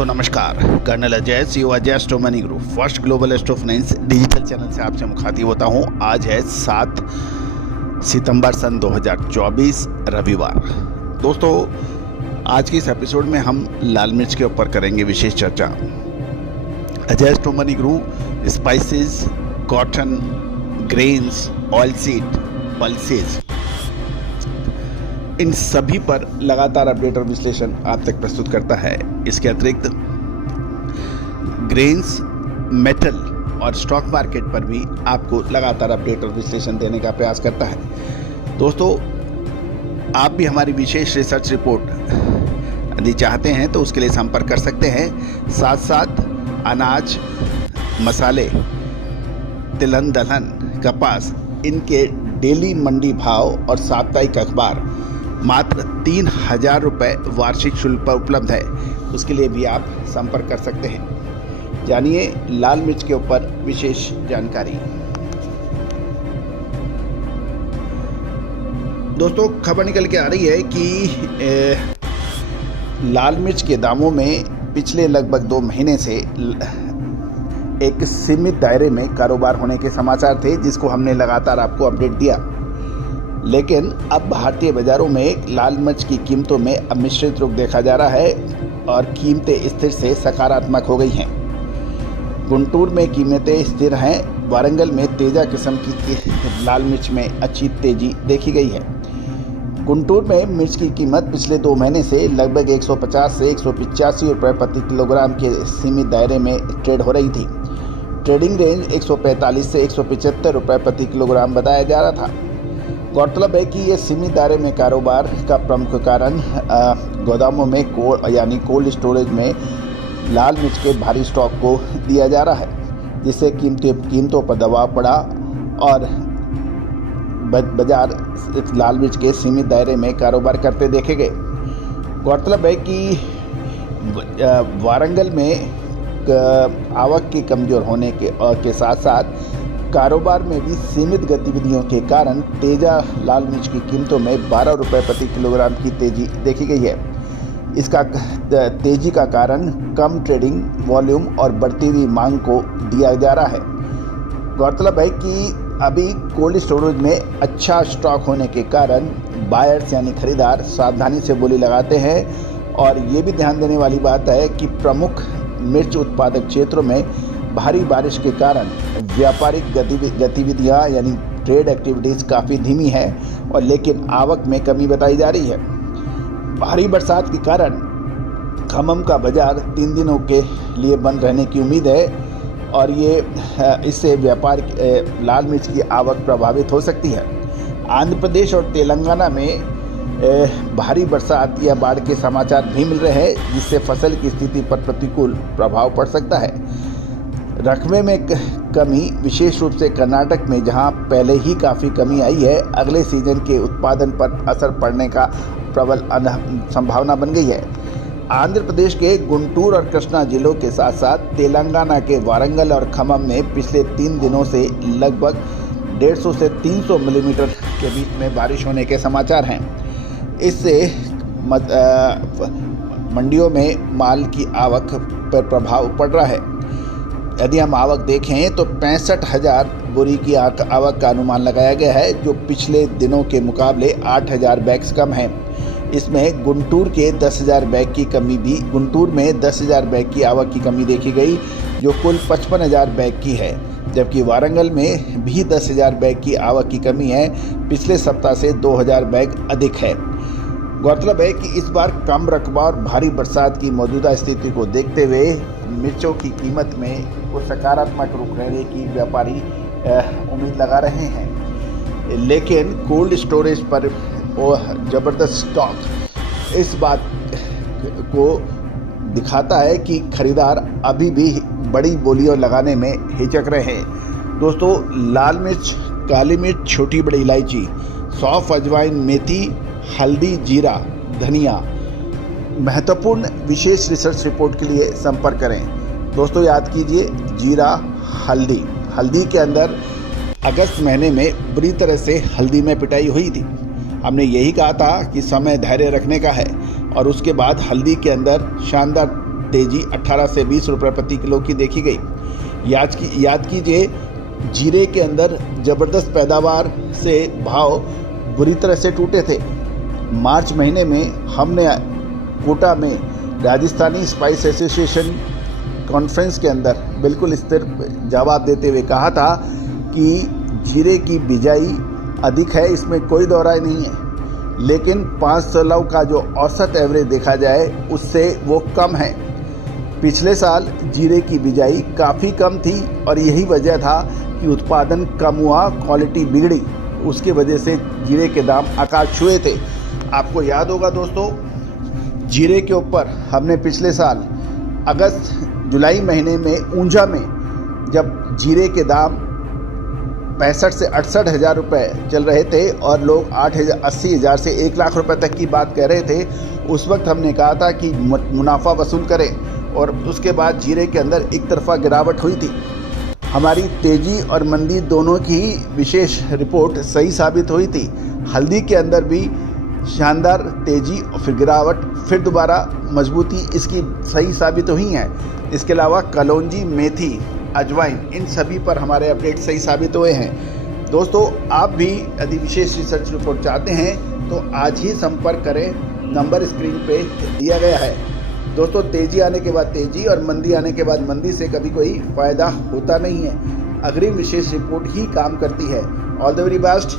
दोस्तों नमस्कार। Colonel Ajay CEO Ajay astro money group first global astro finance digital channel से आपसे मुखातिब होता हूं। आज है 7 सितंबर सन 2024 रविवार। दोस्तों आज की इस एपिसोड में हम लाल मिर्च के ऊपर करेंगे विशेष चर्चा। Ajay astro money group spices, cotton, grains, oil seed, pulses, इन सभी पर लगातार अपडेट और विश्लेषण आप तक प्रस्तुत करता है। इसके अतिरिक्त ग्रेन्स, मेटल और स्टॉक मार्केट पर भी आपको लगातार अपडेट और विश्लेषण देने का प्रयास करता है। दोस्तों आप भी हमारी विशेष रिसर्च रिपोर्ट यदि चाहते हैं तो उसके लिए संपर्क कर सकते हैं। साथ साथ अनाज, मसाले, तिलहन, दलहन, कपास, इनके डेली मंडी भाव और साप्ताहिक अखबार मात्र 3,000 रुपये वार्षिक शुल्क पर उपलब्ध है। उसके लिए भी आप संपर्क कर सकते हैं। जानिए लाल मिर्च के ऊपर विशेष जानकारी। दोस्तों खबर निकल के आ रही है कि लाल मिर्च के दामों में पिछले लगभग 2 महीने से एक सीमित दायरे में कारोबार होने के समाचार थे, जिसको हमने लगातार आपको अपडेट दिया। लेकिन अब भारतीय बाजारों में लाल मिर्च की कीमतों में अब मिश्रित रुख देखा जा रहा है और कीमतें स्थिर से सकारात्मक हो गई हैं। गुंटूर में कीमतें स्थिर हैं। वारंगल में तेजा किस्म की लाल मिर्च में अच्छी तेजी देखी गई है। गुंटूर में मिर्च की कीमत पिछले 2 महीने से लगभग 150 से 185 रुपये प्रति किलोग्राम के सीमित दायरे में ट्रेड हो रही थी। ट्रेडिंग रेंज 145 से 175 रुपये प्रति किलोग्राम बताया जा रहा था। गौरतलब है कि ये सीमित दायरे में कारोबार का प्रमुख कारण गोदामों में यानी कोल्ड स्टोरेज में लाल मिर्च के भारी स्टॉक को दिया जा रहा है, जिससे कीमतों पर दबाव पड़ा और बाजार लाल मिर्च के सीमित दायरे में कारोबार करते देखे गए। गौरतलब है कि वारंगल में आवक की कमजोर होने के साथ साथ कारोबार में भी सीमित गतिविधियों के कारण तेजा लाल मिर्च की कीमतों में 12 रुपये प्रति किलोग्राम की तेजी देखी गई है। इसका तेजी का कारण कम ट्रेडिंग वॉल्यूम और बढ़ती हुई मांग को दिया जा रहा है। गौरतलब है कि अभी कोल्ड स्टोरेज में अच्छा स्टॉक होने के कारण बायर्स यानी खरीदार सावधानी से बोली लगाते हैं। और ये भी ध्यान देने वाली बात है कि प्रमुख मिर्च उत्पादक क्षेत्रों में भारी बारिश के कारण व्यापारिक गतिविधियाँ यानी ट्रेड एक्टिविटीज़ काफ़ी धीमी है और लेकिन आवक में कमी बताई जा रही है। भारी बरसात के कारण खम्मम का बाजार 3 दिनों के लिए बंद रहने की उम्मीद है और इससे व्यापार लाल मिर्च की आवक प्रभावित हो सकती है। आंध्र प्रदेश और तेलंगाना में भारी बरसात या बाढ़ के समाचार भी मिल रहे हैं, जिससे फसल की स्थिति पर प्रतिकूल प्रभाव पड़ सकता है। रकबे में कमी विशेष रूप से कर्नाटक में, जहां पहले ही काफ़ी कमी आई है, अगले सीजन के उत्पादन पर असर पड़ने का प्रबल संभावना बन गई है। आंध्र प्रदेश के गुंटूर और कृष्णा जिलों के साथ साथ तेलंगाना के वारंगल और खम्मम में पिछले 3 दिनों से लगभग 150 से 300 मिलीमीटर के बीच में बारिश होने के समाचार हैं। इससे मंडियों में माल की आवक पर प्रभाव पड़ रहा है। यदि हम आवक देखें तो 65,000 बोरी की आवक का अनुमान लगाया गया है, जो पिछले दिनों के मुकाबले 8,000 बैग्स कम है। इसमें गुंटूर में 10,000 बैग की आवक की कमी देखी गई, जो कुल 55,000 बैग की है, जबकि वारंगल में भी 10,000 बैग की आवक की कमी है। पिछले सप्ताह से 2,000 बैग अधिक है। गौरतलब है कि इस बार कम रकबा और भारी बरसात की मौजूदा स्थिति को देखते हुए मिर्चों की कीमत में वो सकारात्मक रुख रहने की व्यापारी उम्मीद लगा रहे हैं। लेकिन कोल्ड स्टोरेज पर वो ज़बरदस्त स्टॉक इस बात को दिखाता है कि खरीदार अभी भी बड़ी बोलियां लगाने में हिचक रहे हैं। दोस्तों लाल मिर्च, काली मिर्च, छोटी बड़ी इलायची, सौंफ, अजवाइन, मेथी, हल्दी, जीरा, धनिया। महत्वपूर्ण विशेष रिसर्च रिपोर्ट के लिए संपर्क करें। दोस्तों याद कीजिए जीरा, हल्दी के अंदर अगस्त महीने में बुरी तरह से हल्दी में पिटाई हुई थी। हमने यही कहा था कि समय धैर्य रखने का है और उसके बाद हल्दी के अंदर शानदार तेजी 18 से 20 रुपये प्रति किलो की देखी गई। याद कीजिए, जीरे के अंदर ज़बरदस्त पैदावार से भाव बुरी तरह से टूटे थे। मार्च महीने में हमने कोटा में राजस्थानी स्पाइस एसोसिएशन कॉन्फ्रेंस के अंदर बिल्कुल स्थिर जवाब देते हुए कहा था कि जीरे की बिजाई अधिक है, इसमें कोई दो राय नहीं है, लेकिन 5 सालों का जो औसत एवरेज देखा जाए उससे वो कम है। पिछले साल जीरे की बिजाई काफ़ी कम थी और यही वजह था कि उत्पादन कम हुआ, क्वालिटी बिगड़ी, उसकी वजह से जीरे के दाम आकाश छुए थे। आपको याद होगा दोस्तों, जीरे के ऊपर हमने पिछले साल अगस्त जुलाई महीने में ऊंझा में जब जीरे के दाम 65 से 68 हज़ार रुपये चल रहे थे और लोग 80 हज़ार से 1 लाख रुपए तक की बात कह रहे थे, उस वक्त हमने कहा था कि मुनाफा वसूल करें और उसके बाद जीरे के अंदर एक तरफा गिरावट हुई थी। हमारी तेज़ी और मंदी दोनों की विशेष रिपोर्ट सही साबित हुई थी। हल्दी के अंदर भी शानदार तेज़ी और फिर गिरावट, फिर दोबारा मजबूती इसकी सही साबित हुई हैं। इसके अलावा कलौंजी, मेथी, अजवाइन, इन सभी पर हमारे अपडेट सही साबित हुए हैं। दोस्तों, आप भी यदि विशेष रिसर्च रिपोर्ट चाहते हैं तो आज ही संपर्क करें, नंबर स्क्रीन पे दिया गया है। दोस्तों, तेज़ी आने के बाद तेज़ी और मंदी आने के बाद मंदी से कभी कोई फ़ायदा होता नहीं है। अग्रिम विशेष रिपोर्ट ही काम करती है। All the very best.